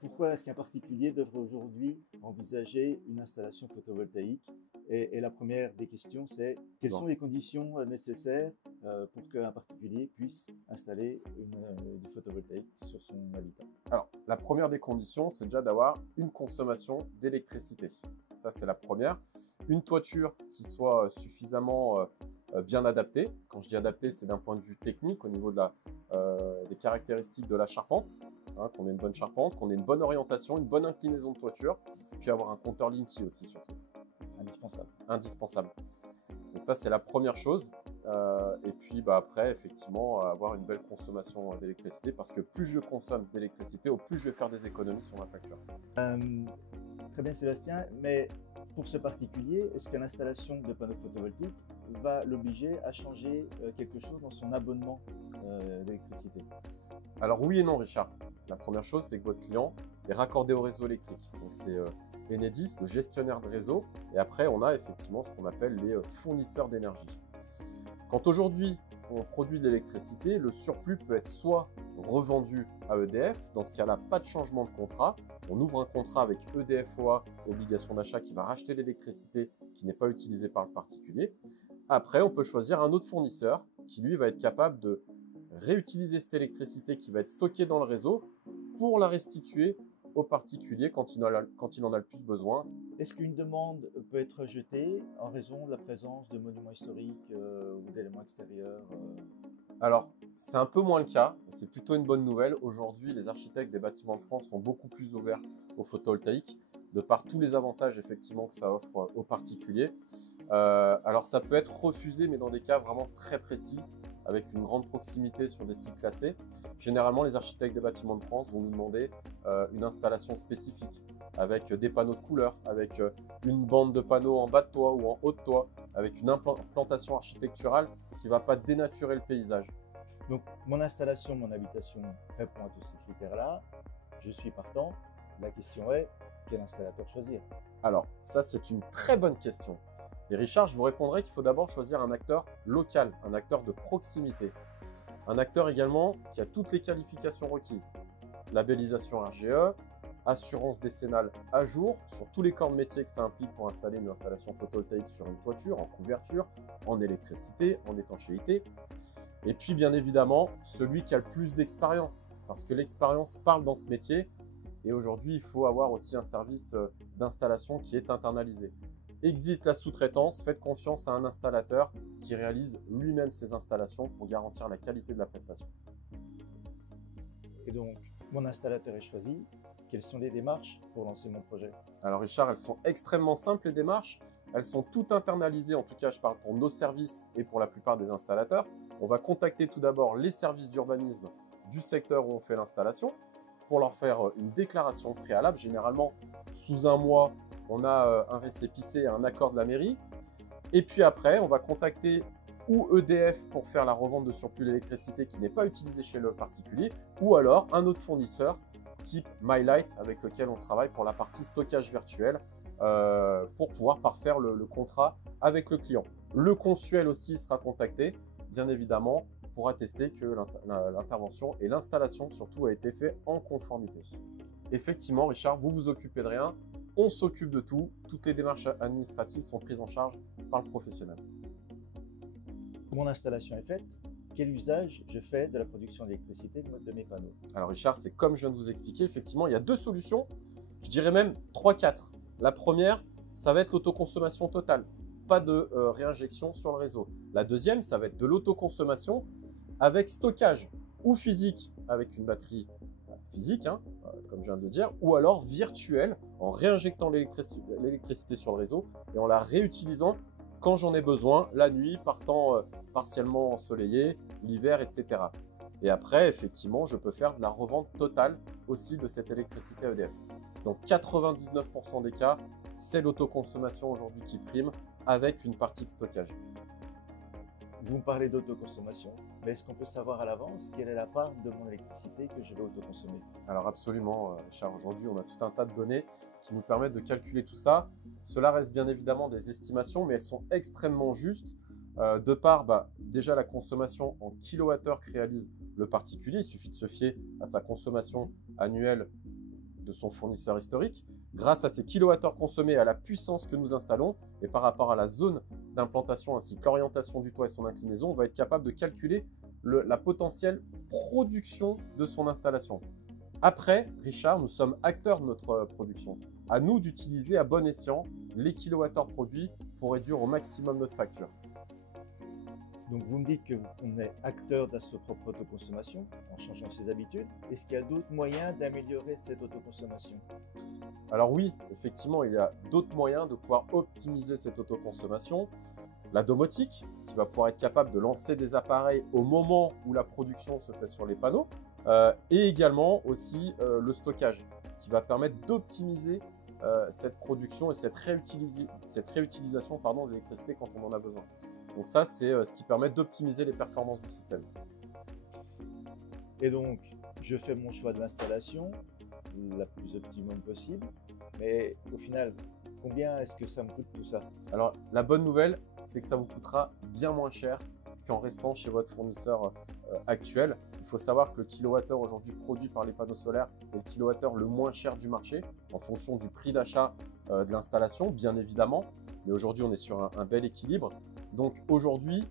Pourquoi est-ce qu'un particulier devrait aujourd'hui envisager une installation photovoltaïque? Et la première des questions, c'est quelles sont les conditions nécessaires pour qu'un particulier puisse installer du photovoltaïque sur son habitat? Alors, la première des conditions, c'est déjà d'avoir une consommation d'électricité. Ça, c'est la première. Une toiture qui soit suffisamment bien adaptée. Quand je dis adaptée, c'est d'un point de vue technique, au niveau des caractéristiques de la charpente. Hein, qu'on ait une bonne charpente, qu'on ait une bonne orientation, une bonne inclinaison de toiture, puis avoir un compteur Linky aussi surtout. Indispensable. Indispensable. Donc ça, c'est la première chose. Et puis après, effectivement, avoir une belle consommation d'électricité, parce que plus je consomme d'électricité, au plus je vais faire des économies sur ma facture. Très bien Sébastien, mais pour ce particulier, est-ce que l'installation de panneaux photovoltaïques va l'obliger à changer quelque chose dans son abonnement d'électricité? Alors oui et non Richard. La première chose, c'est que votre client est raccordé au réseau électrique. Donc c'est Enedis, le gestionnaire de réseau. Et après, on a effectivement ce qu'on appelle les fournisseurs d'énergie. Quand aujourd'hui, on produit de l'électricité, le surplus peut être soit revendu à EDF. Dans ce cas-là, pas de changement de contrat. On ouvre un contrat avec EDF-OA, obligation d'achat, qui va racheter l'électricité qui n'est pas utilisée par le particulier. Après, on peut choisir un autre fournisseur qui, lui, va être capable de réutiliser cette électricité qui va être stockée dans le réseau pour la restituer au particulier quand il en a le plus besoin. Est-ce qu'une demande peut être rejetée en raison de la présence de monuments historiques ou d'éléments extérieurs? Alors, c'est un peu moins le cas, c'est plutôt une bonne nouvelle. Aujourd'hui, les architectes des bâtiments de France sont beaucoup plus ouverts au photovoltaïque, de par tous les avantages effectivement que ça offre aux particuliers. Alors, ça peut être refusé, mais dans des cas vraiment très précis, avec une grande proximité sur des sites classés. Généralement, les architectes des bâtiments de France vont nous demander une installation spécifique, avec des panneaux de couleur, avec une bande de panneaux en bas de toit ou en haut de toit, avec une implantation architecturale qui ne va pas dénaturer le paysage. Donc, mon installation, mon habitation répond à tous ces critères-là. Je suis partant. La question est, quel installateur choisir? Alors, ça, c'est une très bonne question. Et Richard, je vous répondrai qu'il faut d'abord choisir un acteur local, un acteur de proximité. Un acteur également qui a toutes les qualifications requises. Labellisation RGE, assurance décennale à jour, sur tous les corps de métier que ça implique pour installer une installation photovoltaïque sur une toiture, en couverture, en électricité, en étanchéité. Et puis bien évidemment, celui qui a le plus d'expérience, parce que l'expérience parle dans ce métier. Et aujourd'hui, il faut avoir aussi un service d'installation qui est internalisé. Exit la sous-traitance, faites confiance à un installateur qui réalise lui-même ses installations pour garantir la qualité de la prestation. Et donc, mon installateur est choisi. Quelles sont les démarches pour lancer mon projet? Alors Richard, elles sont extrêmement simples les démarches. Elles sont toutes internalisées, en tout cas je parle pour nos services et pour la plupart des installateurs. On va contacter tout d'abord les services d'urbanisme du secteur où on fait l'installation pour leur faire une déclaration préalable. Généralement, sous un mois, on a un récépissé, un accord de la mairie. Et puis après, on va contacter ou EDF pour faire la revente de surplus d'électricité qui n'est pas utilisée chez le particulier, ou alors un autre fournisseur type MyLight avec lequel on travaille pour la partie stockage virtuel pour pouvoir parfaire le contrat avec le client. Le consuel aussi sera contacté, bien évidemment, pour attester que l'intervention et l'installation surtout a été fait en conformité. Effectivement, Richard, vous vous occupez de rien, on s'occupe de tout. Toutes les démarches administratives sont prises en charge par le professionnel. Mon installation est faite. Quel usage je fais de la production d'électricité de mes panneaux? Alors Richard, c'est comme je viens de vous expliquer, effectivement, il y a deux solutions, je dirais même 3-4. La première, ça va être l'autoconsommation totale, pas de réinjection sur le réseau. La deuxième, ça va être de l'autoconsommation avec stockage, ou physique avec une batterie physique, hein, comme je viens de le dire, ou alors virtuelle en réinjectant l'électricité sur le réseau et en la réutilisant quand j'en ai besoin, la nuit, par temps partiellement ensoleillé, l'hiver, etc. Et après, effectivement, je peux faire de la revente totale aussi de cette électricité à EDF. Dans 99% des cas, c'est l'autoconsommation aujourd'hui qui prime avec une partie de stockage. Vous me parlez d'autoconsommation, mais est-ce qu'on peut savoir à l'avance quelle est la part de mon électricité que je vais autoconsommer? Alors absolument, Richard, aujourd'hui on a tout un tas de données qui nous permettent de calculer tout ça. Cela reste bien évidemment des estimations, mais elles sont extrêmement justes De par déjà la consommation en kilowattheure que réalise le particulier, il suffit de se fier à sa consommation annuelle de son fournisseur historique. Grâce à ces kilowattheures consommés et à la puissance que nous installons, et par rapport à la zone d'implantation ainsi que l'orientation du toit et son inclinaison, on va être capable de calculer la potentielle production de son installation. Après, Richard, nous sommes acteurs de notre production. À nous d'utiliser à bon escient les kilowattheures produits pour réduire au maximum notre facture. Donc vous me dites qu'on est acteur de sa propre autoconsommation en changeant ses habitudes. Est-ce qu'il y a d'autres moyens d'améliorer cette autoconsommation? Alors oui, effectivement, il y a d'autres moyens de pouvoir optimiser cette autoconsommation. La domotique, qui va pouvoir être capable de lancer des appareils au moment où la production se fait sur les panneaux. Et également aussi le stockage, qui va permettre d'optimiser cette production et cette réutilisation de l'électricité quand on en a besoin. Donc ça, c'est ce qui permet d'optimiser les performances du système. Et donc, je fais mon choix de l'installation la plus optimum possible, mais au final, combien est-ce que ça me coûte tout ça? Alors, la bonne nouvelle, c'est que ça vous coûtera bien moins cher qu'en restant chez votre fournisseur actuel. Il faut savoir que le kilowattheure aujourd'hui produit par les panneaux solaires est le kilowattheure le moins cher du marché en fonction du prix d'achat de l'installation, bien évidemment. Mais aujourd'hui, on est sur un bel équilibre. Donc aujourd'hui,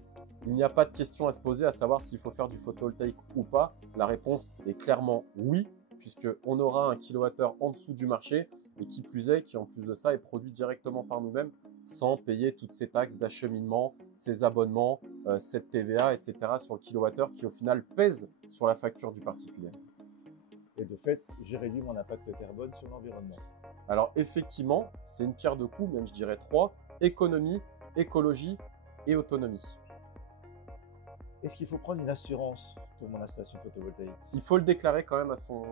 il n'y a pas de question à se poser à savoir s'il faut faire du photovoltaïque ou pas. La réponse est clairement oui, puisqu'on aura un kilowattheure en dessous du marché et qui plus est, qui en plus de ça est produit directement par nous-mêmes sans payer toutes ces taxes d'acheminement, ces abonnements, cette TVA, etc. sur le kilowattheure qui au final pèse sur la facture du particulier. Et de fait, j'ai réduit mon impact carbone sur l'environnement. Alors effectivement, c'est une pierre deux coups, même je dirais trois: économie, écologie et autonomie. Est-ce qu'il faut prendre une assurance pour mon installation photovoltaïque? Il faut le déclarer quand même à son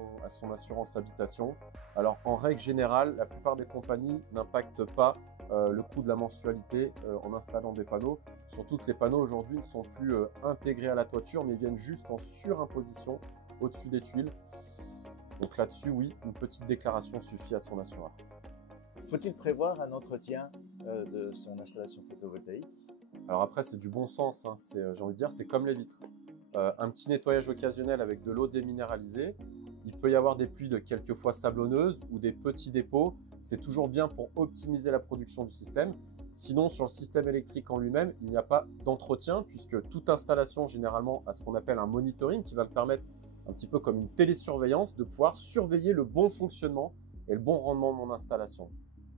assurance habitation. Alors en règle générale, la plupart des compagnies n'impactent pas le coût de la mensualité en installant des panneaux. Surtout que les panneaux aujourd'hui ne sont plus intégrés à la toiture, mais viennent juste en surimposition au-dessus des tuiles. Donc là-dessus, oui, une petite déclaration suffit à son assureur. Faut-il prévoir un entretien de son installation photovoltaïque? Alors après, c'est du bon sens, hein. J'ai envie de dire, c'est comme les vitres. Un petit nettoyage occasionnel avec de l'eau déminéralisée. Il peut y avoir des pluies de quelques fois sablonneuses ou des petits dépôts. C'est toujours bien pour optimiser la production du système. Sinon, sur le système électrique en lui-même, il n'y a pas d'entretien puisque toute installation, généralement, a ce qu'on appelle un monitoring qui va me permettre, un petit peu comme une télésurveillance, de pouvoir surveiller le bon fonctionnement et le bon rendement de mon installation.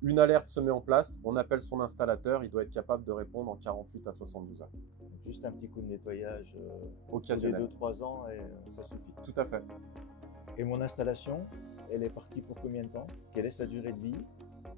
Une alerte se met en place, on appelle son installateur, il doit être capable de répondre en 48 à 72 heures. Juste un petit coup de nettoyage occasionnel. Tous les 2-3 ans et ça suffit. Tout à fait. Et mon installation, elle est partie pour combien de temps? Quelle est sa durée de vie?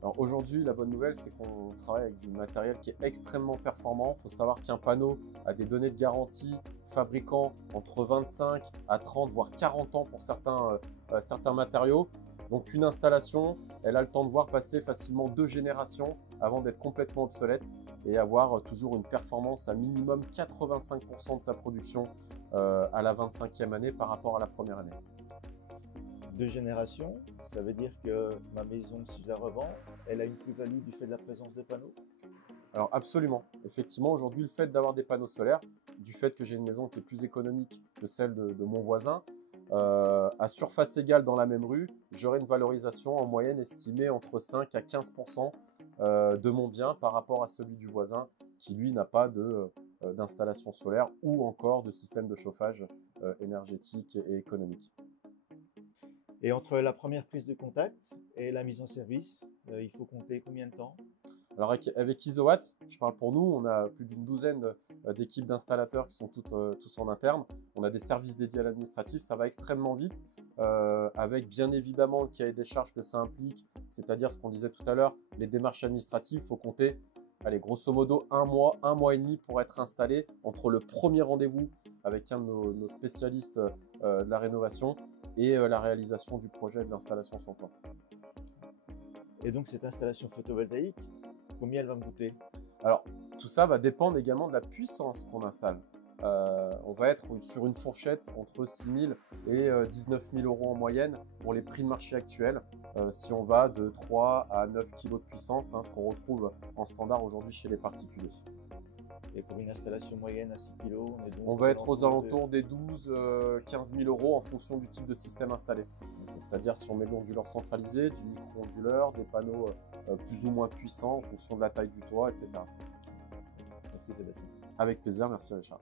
Alors aujourd'hui, la bonne nouvelle, c'est qu'on travaille avec du matériel qui est extrêmement performant. Il faut savoir qu'un panneau a des données de garantie fabricant entre 25 à 30, voire 40 ans pour certains matériaux. Donc une installation, elle a le temps de voir passer facilement 2 générations avant d'être complètement obsolète et avoir toujours une performance à minimum 85% de sa production à la 25e année par rapport à la première année. 2 générations, ça veut dire que ma maison, si je la revends, elle a une plus-value du fait de la présence de panneaux? Alors absolument. Effectivement, aujourd'hui, le fait d'avoir des panneaux solaires, du fait que j'ai une maison qui est plus économique que celle de mon voisin, à surface égale dans la même rue, j'aurai une valorisation en moyenne estimée entre 5 à 15% de mon bien par rapport à celui du voisin qui lui n'a pas d'installation solaire ou encore de système de chauffage énergétique et économique. Et entre la première prise de contact et la mise en service, il faut compter combien de temps? Alors avec Isowatt, je parle pour nous, on a plus d'une douzaine d'équipes d'installateurs qui sont tous en interne. On a des services dédiés à l'administratif, ça va extrêmement vite, avec bien évidemment le cahier des charges que ça implique, c'est-à-dire ce qu'on disait tout à l'heure, les démarches administratives, il faut compter, allez, grosso modo un mois et demi pour être installé entre le premier rendez-vous avec un de nos spécialistes de la rénovation et la réalisation du projet de l'installation sur le plan. Et donc cette installation photovoltaïque, combien elle va me coûter? Alors, tout ça va dépendre également de la puissance qu'on installe. On va être sur une fourchette entre 6 000 et 19 000 euros en moyenne pour les prix de marché actuels, si on va de 3 à 9 kg de puissance, hein, ce qu'on retrouve en standard aujourd'hui chez les particuliers. Et pour une installation moyenne à 6 kg, on va être aux alentours des 12-15 000 euros en fonction du type de système installé. C'est-à-dire si on met de l'onduleur centralisé, du micro-onduleur, des panneaux plus ou moins puissants en fonction de la taille du toit, etc. Merci Sébastien. Avec plaisir, merci Richard.